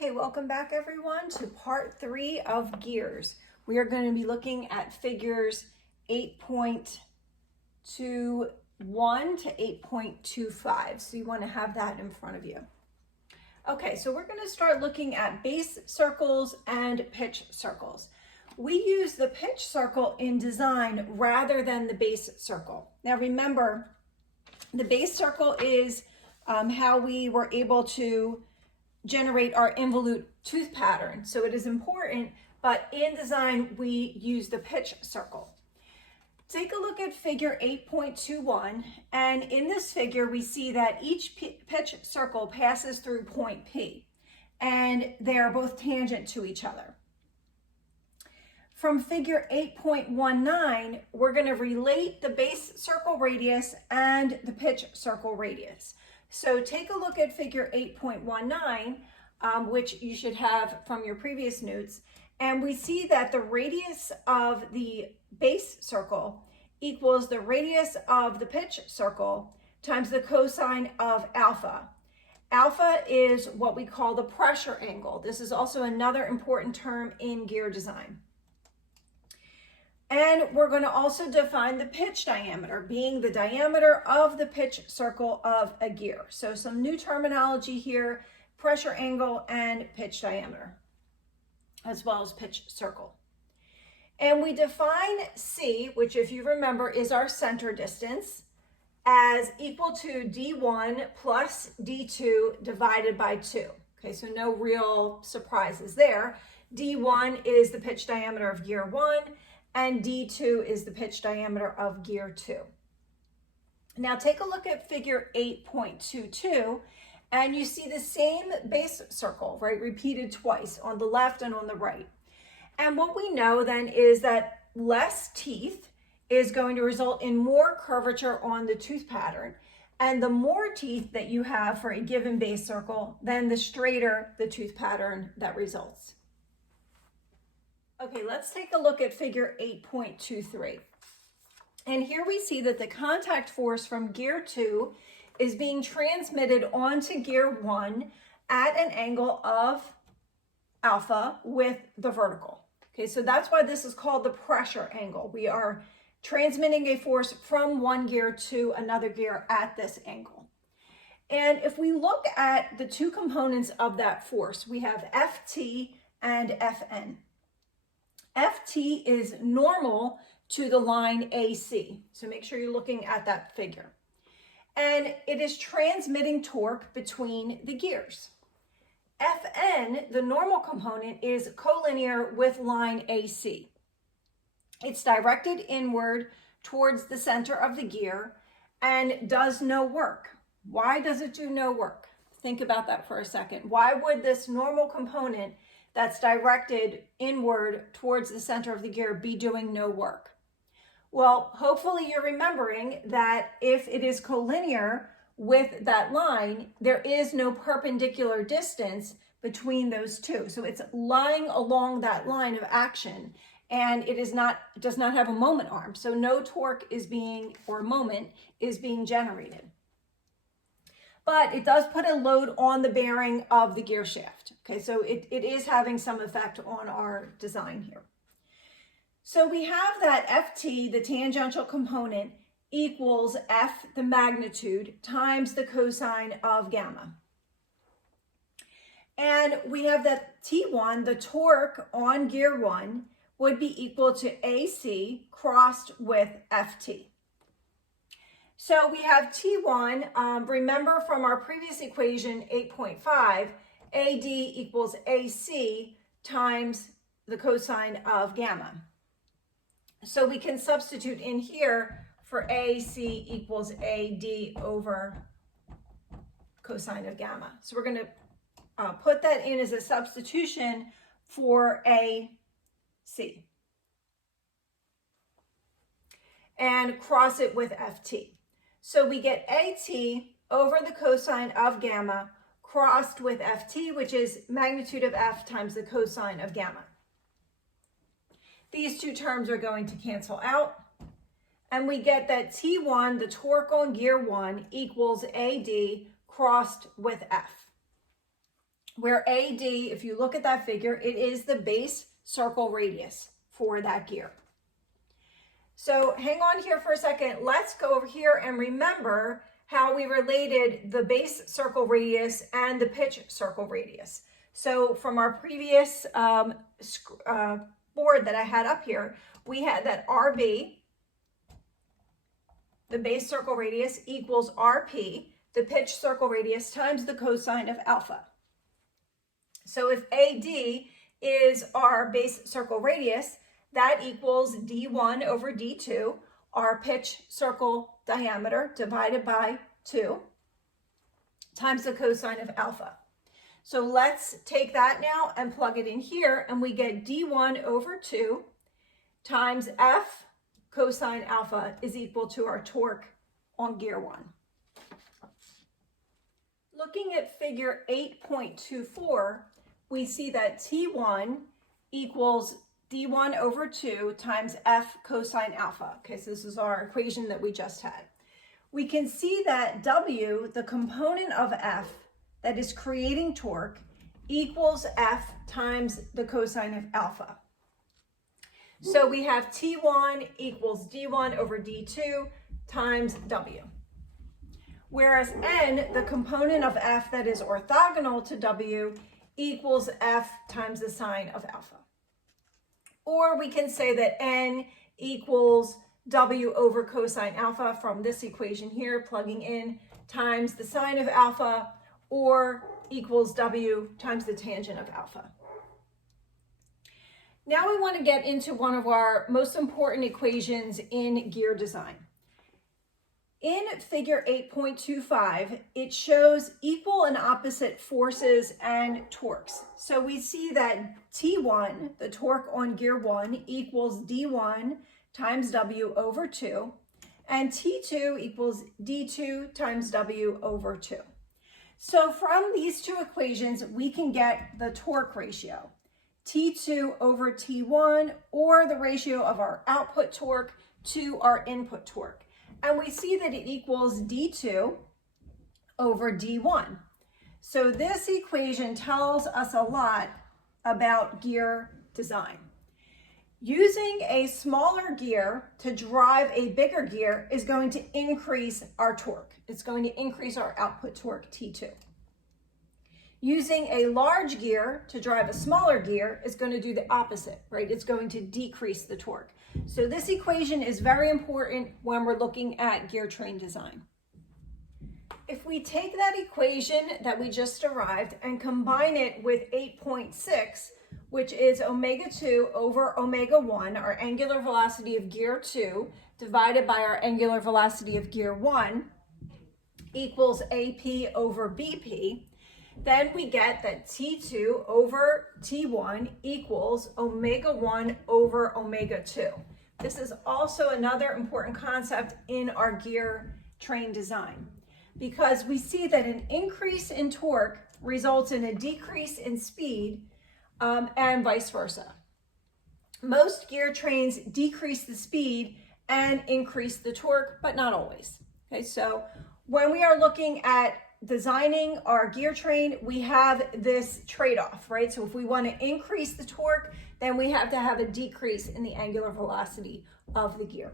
Okay, welcome back everyone to part 3 of gears. We are going to be looking at figures 8.21 to 8.25. So you want to have that in front of you. Okay, so we're going to start looking at base circles and pitch circles. We use the pitch circle in design rather than the base circle. Now remember, the base circle is how we were able to generate our involute tooth pattern. So it is important, but in design, we use the pitch circle. Take a look at figure 8.21, and in this figure, we see that each pitch circle passes through point P, and they are both tangent to each other. From figure 8.19, we're going to relate the base circle radius and the pitch circle radius. So take a look at figure 8.19, which you should have from your previous notes, and we see that the radius of the base circle equals the radius of the pitch circle times the cosine of alpha. Alpha is what we call the pressure angle. This is also another important term in gear design. And we're going to also define the pitch diameter, being the diameter of the pitch circle of a gear. So some new terminology here: pressure angle and pitch diameter, as well as pitch circle. And we define C, which if you remember is our center distance, as equal to D1 plus D2 divided by 2. Okay, so no real surprises there. D1 is the pitch diameter of gear 1, and D2 is the pitch diameter of gear 2. Now take a look at figure 8.22, and you see the same base circle, right, repeated twice on the left and on the right. And what we know then is that less teeth is going to result in more curvature on the tooth pattern. And the more teeth that you have for a given base circle, then the straighter the tooth pattern that results. Okay, let's take a look at figure 8.23. And here we see that the contact force from gear 2 is being transmitted onto gear 1 at an angle of alpha with the vertical. Okay, so that's why this is called the pressure angle. We are transmitting a force from one gear to another gear at this angle. And if we look at the two components of that force, we have Ft and Fn. Ft is normal to the line AC. So make sure you're looking at that figure. And it is transmitting torque between the gears. Fn, the normal component, is collinear with line AC. It's directed inward towards the center of the gear and does no work. Why does it do no work? Think about that for a second. Why would this normal component that's directed inward towards the center of the gear be doing no work? Well, hopefully you're remembering that if it is collinear with that line, there is no perpendicular distance between those two. So it's lying along that line of action, and it does not have a moment arm. So no torque is being, or moment is being generated. But it does put a load on the bearing of the gear shaft. Okay, so it is having some effect on our design here. So we have that Ft, the tangential component, equals F, the magnitude, times the cosine of gamma. And we have that T1, the torque on gear 1, would be equal to AC crossed with Ft. So we have T1, remember from our previous equation 8.5, AD equals AC times the cosine of gamma. So we can substitute in here for AC equals AD over cosine of gamma. So we're going to put that in as a substitution for AC and cross it with Ft. So we get AT over the cosine of gamma crossed with Ft, which is magnitude of F times the cosine of gamma. These two terms are going to cancel out, and we get that T1, the torque on gear 1, equals AD crossed with F. where AD, if you look at that figure, it is the base circle radius for that gear. So hang on here for a second. Let's go over here and remember how we related the base circle radius and the pitch circle radius. So from our previous board that I had up here, we had that RB, the base circle radius, equals RP, the pitch circle radius, times the cosine of alpha. So if AD is our base circle radius, that equals D1 over D2, our pitch circle diameter divided by 2, times the cosine of alpha. So let's take that now and plug it in here, and we get D1 over 2 times F cosine alpha is equal to our torque on gear 1. Looking at figure 8.24, we see that T1 equals D1 over 2 times F cosine alpha. Okay, so this is our equation that we just had. We can see that W, the component of F that is creating torque, equals F times the cosine of alpha. So we have T1 equals D1 over D2 times W. Whereas N, the component of F that is orthogonal to W, equals F times the sine of alpha. Or we can say that N equals W over cosine alpha from this equation here, plugging in, times the sine of alpha, or equals W times the tangent of alpha. Now we want to get into one of our most important equations in gear design. In figure 8.25, it shows equal and opposite forces and torques. So we see that T1, the torque on gear 1, equals D1 times W over 2, and T2 equals D2 times W over 2. So from these two equations, we can get the torque ratio, T2 over T1, or the ratio of our output torque to our input torque. And we see that it equals D2 over D1. So this equation tells us a lot about gear design. Using a smaller gear to drive a bigger gear is going to increase our torque. It's going to increase our output torque, T2. Using a large gear to drive a smaller gear is going to do the opposite, right? It's going to decrease the torque. So this equation is very important when we're looking at gear train design. If we take that equation that we just derived and combine it with 8.6, which is omega 2 over omega 1, our angular velocity of gear 2, divided by our angular velocity of gear 1, equals AP over BP, then we get that T2 over T1 equals omega 1 over omega 2. This is also another important concept in our gear train design, because we see that an increase in torque results in a decrease in speed, and vice versa. Most gear trains decrease the speed and increase the torque, but not always. Okay, so when we are looking at designing our gear train, we have this trade-off, right? So if we want to increase the torque, then we have to have a decrease in the angular velocity of the gear.